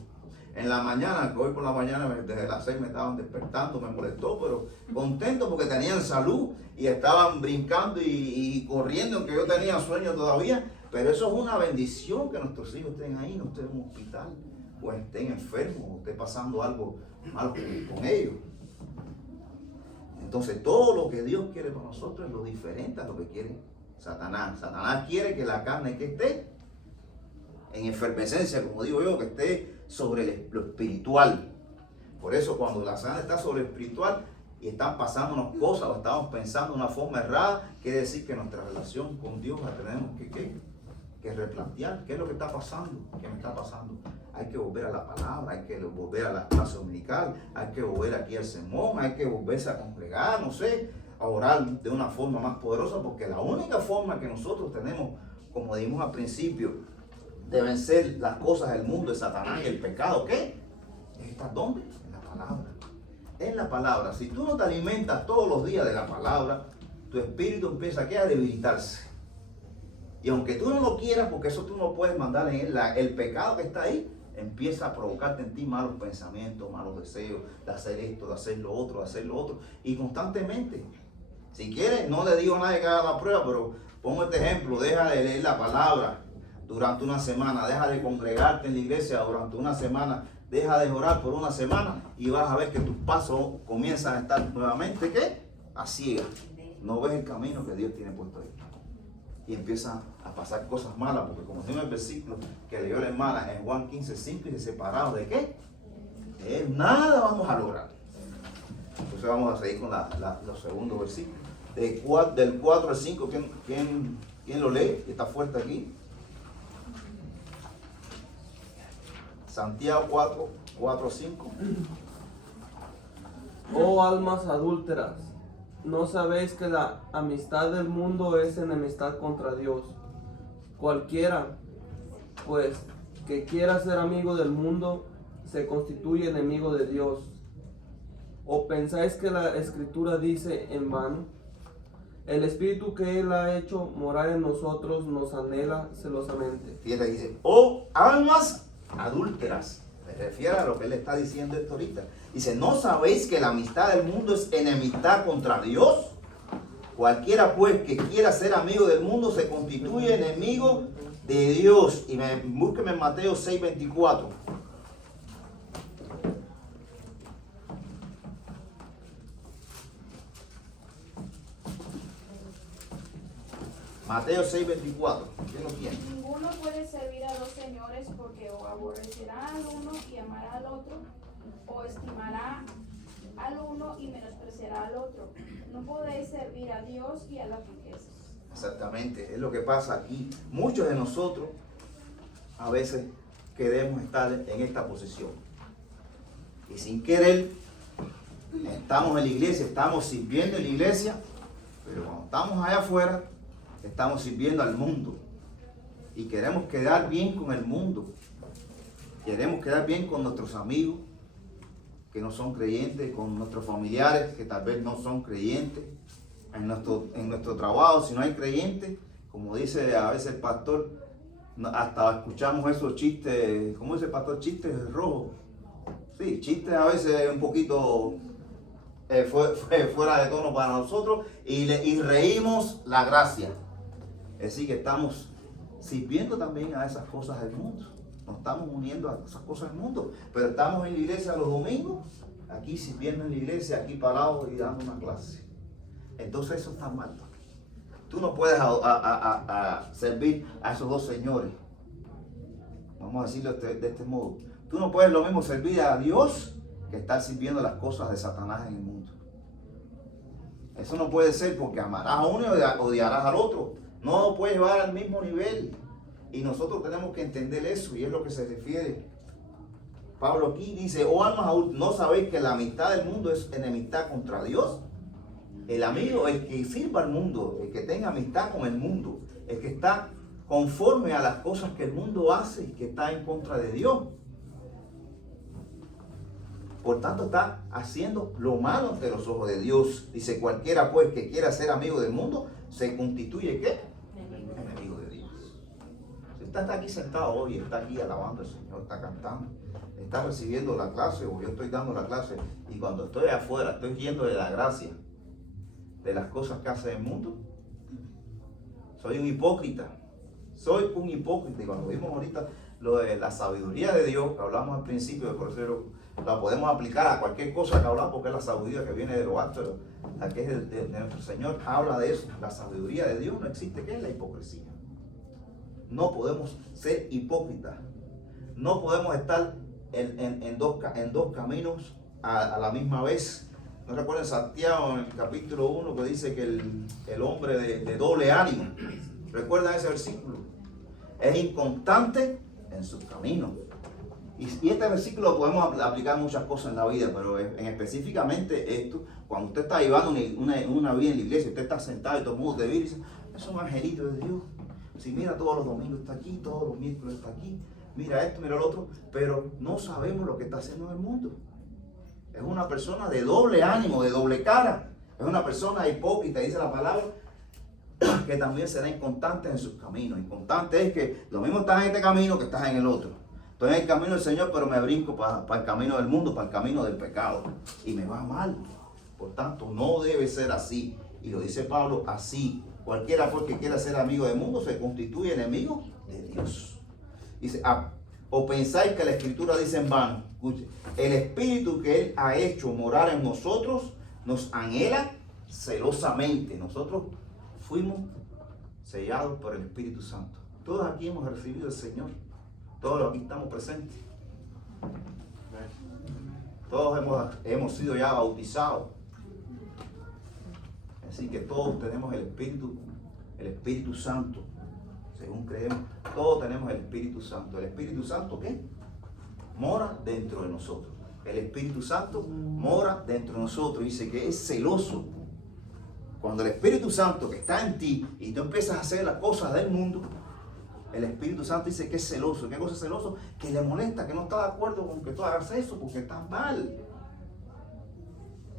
En la mañana, que hoy por la mañana desde las 6 me estaban despertando, me molestó, pero contento porque tenían salud y estaban brincando y corriendo, aunque yo tenía sueño todavía. Pero eso es una bendición, que nuestros hijos estén ahí, no estén en un hospital, o estén enfermos, o esté pasando algo malo con ellos. Entonces todo lo que Dios quiere para nosotros es lo diferente a lo que quiere Satanás. Satanás quiere que la carne que esté en efervescencia, como digo yo, que esté sobre lo espiritual. Por eso cuando la carne está sobre lo espiritual y están pasándonos cosas o estamos pensando de una forma errada, quiere decir que nuestra relación con Dios la tenemos que replantear. ¿Qué es lo que está pasando? ¿Qué me está pasando? Hay que volver a la palabra, hay que volver a la clase dominical, hay que volver aquí al sermón, hay que volverse a congregar, no sé, a orar de una forma más poderosa, porque la única forma que nosotros tenemos, como dijimos al principio, de vencer las cosas del mundo, de Satanás y el pecado, ¿qué? ¿Está dónde? En la palabra. En la palabra. Si tú no te alimentas todos los días de la palabra, tu espíritu empieza a debilitarse. Y aunque tú no lo quieras, porque eso tú no puedes mandar en él, el pecado que está ahí empieza a provocarte en ti malos pensamientos, malos deseos, de hacer esto, de hacer lo otro, de hacer lo otro. Y constantemente. Si quieres, no le digo a nadie que haga la prueba, pero pongo este ejemplo, deja de leer la palabra durante una semana, deja de congregarte en la iglesia durante una semana, deja de orar por una semana y vas a ver que tus pasos comienzan a estar nuevamente, ¿qué? A ciegas. No ves el camino que Dios tiene puesto ahí. Y empiezan a pasar cosas malas, porque como dice el versículo que leyó la hermana en Juan 15:5, dice, separados de qué? De él nada vamos a lograr. Entonces vamos a seguir con los segundos versículos. Del 4 al 5, ¿quién lo lee? Está fuerte aquí. Santiago 4 a 5. Oh almas adúlteras, ¿no sabéis que la amistad del mundo es enemistad contra Dios? Cualquiera, pues, que quiera ser amigo del mundo, se constituye enemigo de Dios. ¿O pensáis que la Escritura dice en vano? El Espíritu que Él ha hecho morar en nosotros nos anhela celosamente. Fíjate, dice, oh almas adúlteras. Me refiere a lo que él está diciendo esto ahorita. Dice, ¿no sabéis que la amistad del mundo es enemistad contra Dios? Cualquiera pues que quiera ser amigo del mundo se constituye enemigo de Dios. Y búsqueme en Mateo 6:24. Mateo 6:24. ¿Quién lo tiene? Ninguno puede servir a dos señores, porque o aborrecerá al uno y amará al otro, o estimará al uno y menospreciará al otro. No podéis servir a Dios y a las riquezas. Exactamente, es lo que pasa aquí. Muchos de nosotros a veces queremos estar en esta posición. Y sin querer, estamos en la iglesia, estamos sirviendo en la iglesia, pero cuando estamos allá afuera, estamos sirviendo al mundo. Y queremos quedar bien con el mundo. Queremos quedar bien con nuestros amigos que no son creyentes, con nuestros familiares que tal vez no son creyentes, en nuestro trabajo, si no hay creyentes, como dice a veces el pastor, hasta escuchamos esos chistes, ¿cómo dice el pastor? Chistes rojos. Sí, chistes a veces un poquito fuera de tono para nosotros y reímos la gracia. Es decir, que estamos sirviendo también a esas cosas del mundo. Nos estamos uniendo a esas cosas del mundo. Pero estamos en la iglesia los domingos, aquí sirviendo en la iglesia, aquí parados y dando una clase. Entonces eso está mal. Tú no puedes servir a esos dos señores. Vamos a decirlo de este modo. Tú no puedes lo mismo servir a Dios que estar sirviendo las cosas de Satanás en el mundo. Eso no puede ser, porque amarás a uno y odiarás al otro. No lo puedes llevar al mismo nivel. Y nosotros tenemos que entender eso, y es lo que se refiere. Pablo aquí dice, oh almas adúlteras, ¿no sabéis que la amistad del mundo es enemistad contra Dios? El amigo, el que sirva al mundo, el que tenga amistad con el mundo, el que está conforme a las cosas que el mundo hace y que está en contra de Dios. Por tanto, está haciendo lo malo ante los ojos de Dios. Dice, cualquiera pues que quiera ser amigo del mundo, se constituye ¿qué? Enemigo de Dios. Si usted está aquí sentado hoy, está aquí alabando al Señor, está cantando, está recibiendo la clase, o yo estoy dando la clase, y cuando estoy afuera, estoy yendo de la gracia, de las cosas que hace el mundo, soy un hipócrita. Soy un hipócrita. Y cuando vimos ahorita lo de la sabiduría de Dios, que hablamos al principio, por eso la podemos aplicar a cualquier cosa que hablamos, porque es la sabiduría que viene de lo alto, la que es de nuestro Señor, habla de eso. La sabiduría de Dios no existe. ¿Qué es la hipocresía? No podemos ser hipócritas. No podemos estar en dos caminos a la misma vez. ¿No recuerdan Santiago en el capítulo 1 que dice que el hombre de doble ánimo? ¿Recuerdan ese versículo? Es inconstante en sus caminos. Y este versículo lo podemos aplicar a muchas cosas en la vida, pero en específicamente esto, cuando usted está llevando una vida en la iglesia, usted está sentado y todo el mundo te ve y dice, es un angelito de Dios. Si mira, todos los domingos está aquí, todos los miércoles está aquí, mira esto, mira lo otro, pero no sabemos lo que está haciendo en el mundo. Es una persona de doble ánimo, de doble cara. Es una persona hipócrita, dice la palabra, que también será inconstante en sus caminos. Inconstante es que lo mismo estás en este camino que estás en el otro. Estoy en el camino del Señor, pero me brinco para el camino del mundo, para el camino del pecado. Y me va mal. Por tanto, no debe ser así. Y lo dice Pablo, así. Cualquiera porque quiera ser amigo del mundo se constituye enemigo de Dios. Dice, o pensáis que la Escritura dice en vano. Escuche, el Espíritu que Él ha hecho morar en nosotros nos anhela celosamente. Nosotros fuimos sellados por el Espíritu Santo. Todos aquí hemos recibido el Señor. Todos los aquí estamos presentes. Todos hemos sido ya bautizados. Así que todos tenemos el Espíritu Santo. Según creemos, todos tenemos el Espíritu Santo. ¿El Espíritu Santo qué? Mora dentro de nosotros. El Espíritu Santo mora dentro de nosotros. Dice que es celoso. Cuando el Espíritu Santo que está en ti y tú empiezas a hacer las cosas del mundo, el Espíritu Santo dice que es celoso. ¿Qué cosa es celoso? Que le molesta, que no está de acuerdo con que tú hagas eso porque estás mal.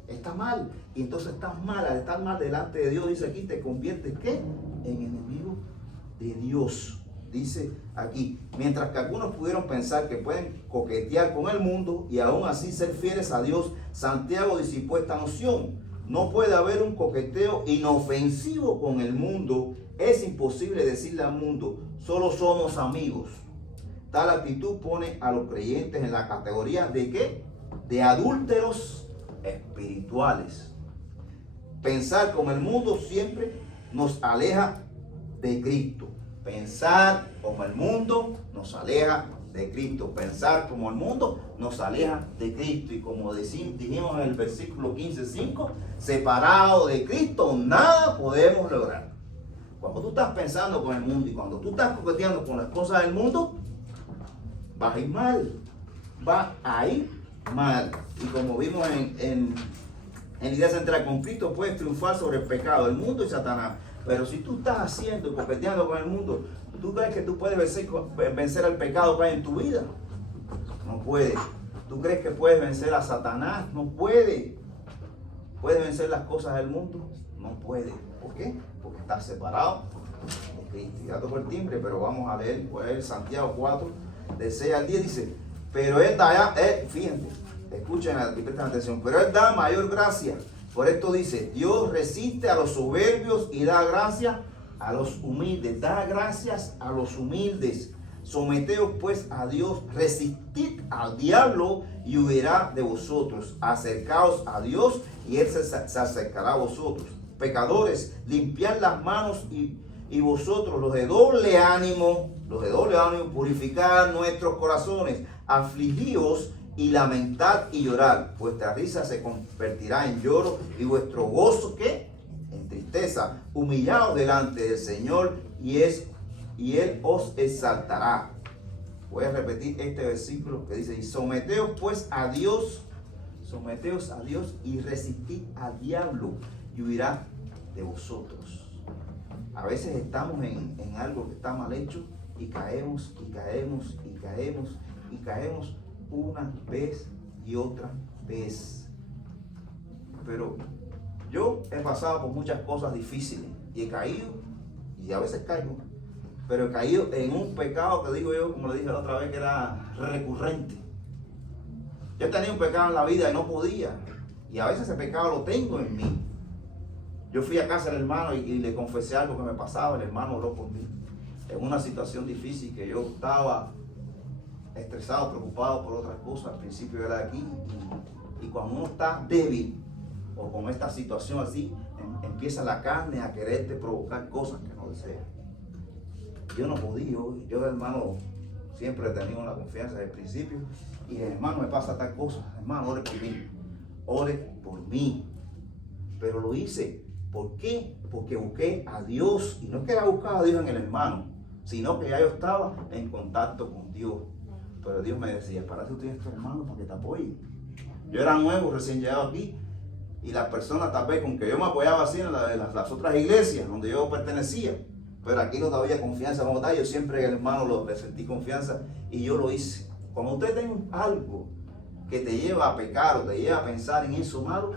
Está mal. Y entonces estás mal. Al estar mal delante de Dios, dice aquí, te conviertes ¿qué? En enemigo de Dios. Dice aquí, mientras que algunos pudieron pensar que pueden coquetear con el mundo y aún así ser fieles a Dios, Santiago disipó esta noción. No puede haber un coqueteo inofensivo con el mundo. Es imposible decirle al mundo, solo somos amigos. Tal actitud pone a los creyentes en la categoría de ¿qué? De adúlteros espirituales. Pensar como el mundo siempre nos aleja de Cristo. Pensar como el mundo nos aleja de Cristo. Pensar como el mundo nos aleja de Cristo. Y como dijimos en el versículo 15:5, separado de Cristo nada podemos lograr. Cuando tú estás pensando con el mundo y cuando tú estás coqueteando con las cosas del mundo, vas a ir mal. Va a ir mal. Y como vimos en la idea central, con Cristo puedes triunfar sobre el pecado, el mundo y Satanás. Pero si tú estás haciendo y coqueteando con el mundo, ¿tú crees que tú puedes vencer al pecado que hay en tu vida? No puedes. ¿Tú crees que puedes vencer a Satanás? No puedes. ¿Puedes vencer las cosas del mundo? No puedes. ¿Por qué? Porque estás separado de Cristo. Ya tocó el timbre, pero vamos a leer, Santiago 4, del 6 al 10, dice, pero Él da, fíjense, escuchen y presten atención, pero Él da mayor gracia. Por esto dice, Dios resiste a los soberbios y da gracia a los humildes. Da gracias a los humildes. Someteos pues a Dios, resistid al diablo y huirá de vosotros. Acercaos a Dios y Él se acercará a vosotros. Pecadores, limpiad las manos y vosotros, los de doble ánimo, purificad nuestros corazones. Afligíos y lamentad y llorad. Vuestra risa se convertirá en lloro y vuestro gozo, ¿qué? En tristeza. Humillaos delante del Señor y Él os exaltará. Voy a repetir este versículo que dice, y someteos pues a Dios y resistid al diablo y huirá de vosotros. A veces estamos en algo que está mal hecho y caemos una vez y otra vez. Pero yo he pasado por muchas cosas difíciles y he caído y a veces caigo, pero he caído en un pecado que digo yo, como le dije la otra vez, que era recurrente. Yo tenía un pecado en la vida y no podía, y a veces ese pecado lo tengo en mí. Yo fui a casa del hermano y le confesé algo que me pasaba. El hermano oró por mí en una situación difícil que yo estaba estresado, preocupado por otras cosas. Al principio era de aquí y cuando uno está débil o con esta situación así, empieza la carne a quererte provocar cosas que no desea. Yo no podía. Yo hermano siempre he tenido la confianza desde el principio y el hermano me pasa tal cosa, hermano, ore por mí. Pero lo hice. ¿Por qué? Porque busqué a Dios. Y no es que haya buscado a Dios en el hermano, sino que ya yo estaba en contacto con Dios. Pero Dios me decía, para eso tienes tu hermano para que te apoye. Yo era nuevo, recién llegado aquí, y las personas tal vez con que yo me apoyaba así en las otras iglesias donde yo pertenecía, pero aquí no había confianza como tal. Yo siempre el hermano le sentí confianza y yo lo hice. Cuando usted tenga algo que te lleva a pecar o te lleva a pensar en eso malo,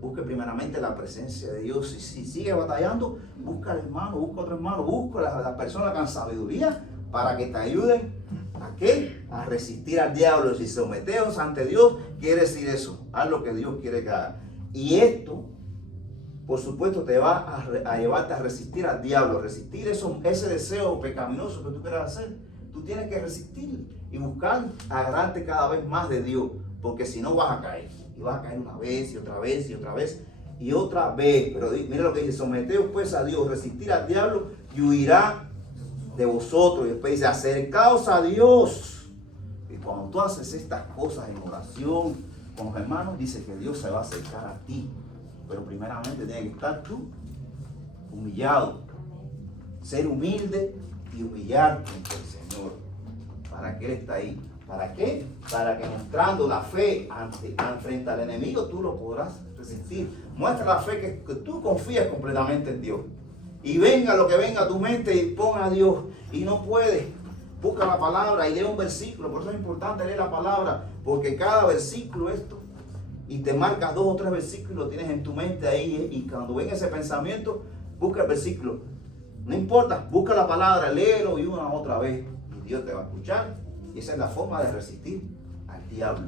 busque primeramente la presencia de Dios. Y si sigue batallando, busca al hermano, busca otro hermano, busca a las personas con sabiduría para que te ayuden a ¿qué? A resistir al diablo. Si someteos ante Dios, quiere decir eso, haz lo que Dios quiere que haga. Y esto, por supuesto, te va a llevarte a resistir al diablo, resistir ese deseo pecaminoso que tú quieras hacer. Tú tienes que resistir y buscar agarrarte cada vez más de Dios, porque si no vas a caer. Y vas a caer una vez y otra vez y otra vez y otra vez. Pero mira lo que dice, someteos pues a Dios, resistir al diablo y huirá de vosotros. Y después dice, acercaos a Dios. Y cuando tú haces estas cosas en oración con los hermanos, dice que Dios se va a acercar a ti. Pero primeramente tienes que estar tú humillado, ser humilde y humillarte ante el Señor. ¿Para qué Él está ahí? ¿Para qué? Para que mostrando la fe frente al enemigo tú lo podrás resistir. Muestra la fe que tú confías completamente en Dios. Y venga lo que venga a tu mente y pon a Dios. Y no puedes. Busca la palabra y lee un versículo. Por eso es importante leer la palabra. Porque cada versículo y te marcas 2 o 3 versículos y lo tienes en tu mente ahí. Y cuando venga ese pensamiento, busca el versículo. No importa, busca la palabra, léelo y una otra vez. Y Dios te va a escuchar. Y esa es la forma de resistir al diablo.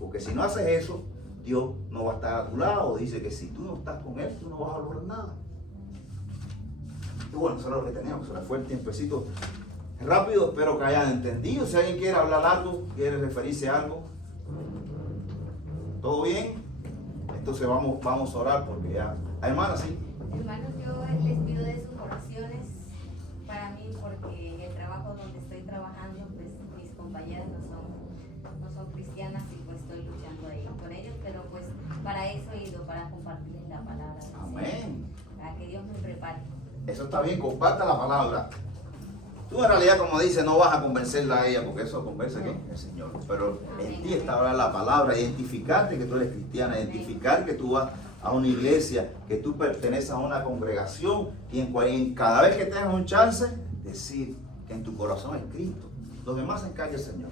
Porque si no haces eso, Dios no va a estar a tu lado. Dice que si tú no estás con Él, tú no vas a lograr nada. Y bueno, eso era lo que teníamos. Eso fue el tiempecito rápido. Espero que hayan entendido. Si alguien quiere hablar algo, quiere referirse a algo. ¿Todo bien? Entonces vamos a orar porque ya... Hermana, sí. Hermanos, yo les pido de sus oraciones para mí, porque en el trabajo donde estoy trabajando, pues mis compañeras no son cristianas y pues estoy luchando ahí con ellos, pero pues para eso he ido, para compartirles la palabra. Amén. Para que Dios me prepare. Eso está bien, comparta la palabra. Tú en realidad, como dice, no vas a convencerla a ella, porque eso convence ¿quién? El Señor. Pero en ti está ahora la palabra, identificarte que tú eres cristiana, identificar que tú vas a una iglesia, que tú perteneces a una congregación, y cada vez que tengas un chance, decir que en tu corazón es Cristo. Los demás se encarga el Señor.